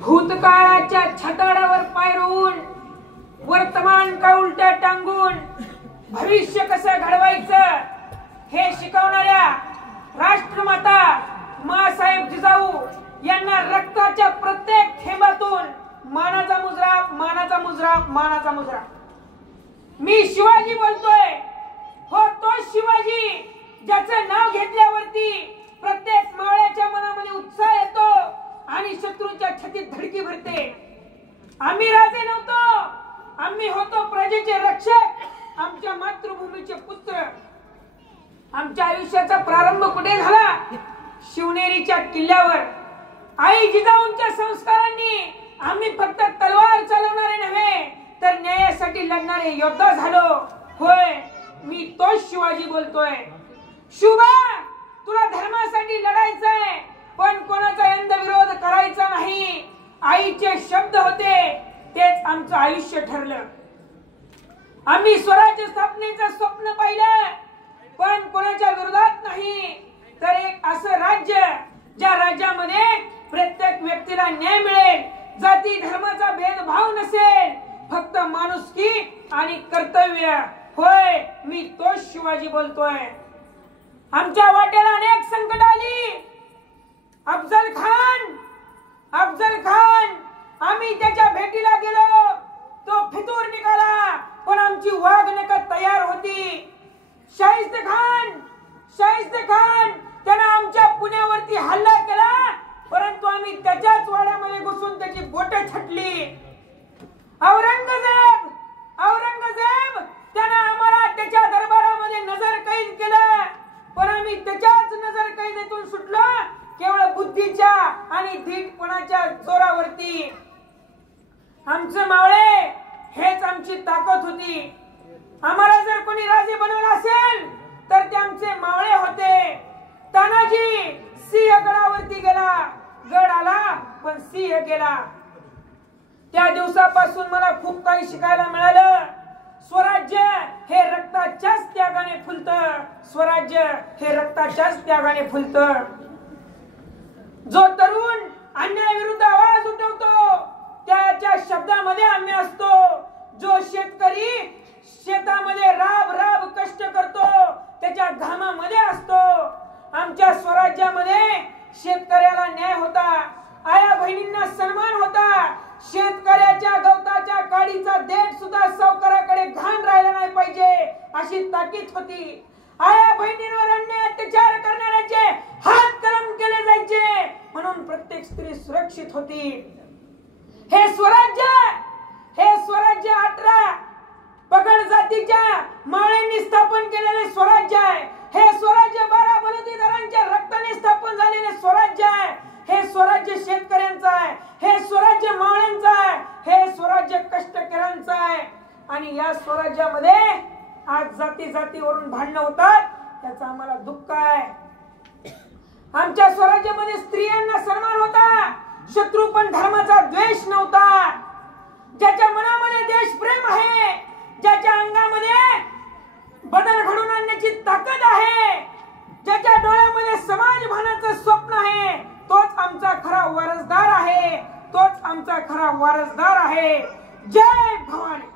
भूतकाळाच्या छताडावर पाय रोवून वर्तमान का उलट्या टांगून भविष्य कसं घडवायचं हे शिकवणाऱ्या राष्ट्रमाता मासाहेब जिजाऊ यांना रक्ताच्या प्रत्येक थेंबातून मानाचा मुजरा, मानाचा मुजरा, मानाचा मुजरा. मी शिवाजी बोलतोय. हो, तो शिवाजी ज्याचं नाव घेतल्यावरती प्रत्येक मावळ्याच्या मनामध्ये उत्साह येतो आणि शत्रूच्या छातीत धडकी भरते. आम्ही राजे नव्हतो, आम्ही होतो प्रजेचे रक्षक, आमच्या मातृभूमीचे पुत्र. आमच्या आयुष्याचा प्रारंभ कुठे झाला? शिवनेरीच्या किल्ल्यावर. आई जिजाऊंच्या संस्कारांनी आम्ही फक्त तलवार चालवणारे नव्हे तर न्यायासाठी लढणारे योद्धा झालो. होय, मी तोच शिवाजी बोलतोय. शुभा, तुला धर्मासाठी लढायचंय पण कोणाचा यंद विरोध करायचा नाही. आईचे शब्द होते, तेच आमचं आयुष्य ठरलं. आम्ही स्वराज्य स्थापनेचं स्वप्न पाहिलं पण कोणाच्या विरोधात नाही, तर एक असं राज्य ज्या राज्यामध्ये प्रत्येक व्यक्तीला न्याय मिळेल, जाती धर्माचा भेदभाव नसेल, फक्त माणुसकी आणि कर्तव्य. होय, मी तोच शिवाजी बोलतोय. आमच्या वाट्याला अनेक संकट आली. अफजल खान, आम्ही त्याच्या भेटीला गेलो. तो फितूर निघाला पण आमची वाघनखं तयार होती. शाहिस्ते खान त्यानं आमच्या पुण्यावरती हल्ला केला परंतु आम्ही त्याच्याच वाड्यामध्ये घुसून त्याची बोटं छटली. औरंगजेब त्यानं आम्हाला त्याच्या दरबारामध्ये नजर कैद केलं पण आम्ही त्याच्याच नजर कैदेतून सुटलो केवळ बुद्धीच्या आणि धीटपणाच्या जोरावरती. आमचं मावळे हेच आमची ताकद होती. आम्हाला जर कोणी राजे बनवलं असेल तर ते आमचे मावळे होते. तानाजी सिंहगडावरती गेला, गड आला पण सिंह गेला. त्या दिवसापासून मला खूप काही शिकायला मिळालं. स्वराज्य हे रक्ताच्याच त्यागाने फुलतं. स्वराज्य हे रक्ताच्याच त्यागाने फुलतं. जो तरुण अन्यायाविरुद्ध आवाज उठवतो त्याच्या शब्दामध्ये आम्ही असतो. जो शेतकरी शेतामध्ये राब कष्ट करतो त्याच्या घामामध्ये असतो. आमच्या स्वराज्यामध्ये शेतकऱ्याला न्याय होता, आया बहिणींना सन्मान होता. शेतकऱ्याच्या गवताच्या काडीचा देठ सुद्धा सावकाराकडे घाण राहिला नाही पाहिजे अशी ताकीद होती. आया बहिणींवर अन्याय अत्याचार करणाऱ्याचे हात कलम केले जायचे म्हणून प्रत्येक स्त्री सुरक्षित होती. हे स्वराज्य 18 पगड जातीच्या माळ्यांनी स्थापन केलेले स्वराज्य आहे. हे स्वराज्य 12 बलुतेदारांच्या रक्ताने स्थापन झालेले स्वराज्य आहे. हे स्वराज्य शेतकऱ्यांचं आहे, हे स्वराज्य मावळ्यांचं आहे, हे स्वराज्य कष्टकऱ्यांचं आहे. आणि या स्वराज्यामध्ये आज जातीवरून भांडणं होतात, त्याचं आम्हाला दुःख आहे. आमच्या स्वराज्यामध्ये स्त्रियांना सन्मान होता, शत्रू पण धर्माचा द्वेष नव्हता. ज्याच्या मनामध्ये देशप्रेम आहे, ज्याच्या अंगामध्ये बदल घडवून आणण्याची ताकद आहे, ज्याच्या डोळ्यामध्ये समाजभानाचं स्वप्न आहे, तोच आमचा खरा वारसदार आहे. जय भवानी.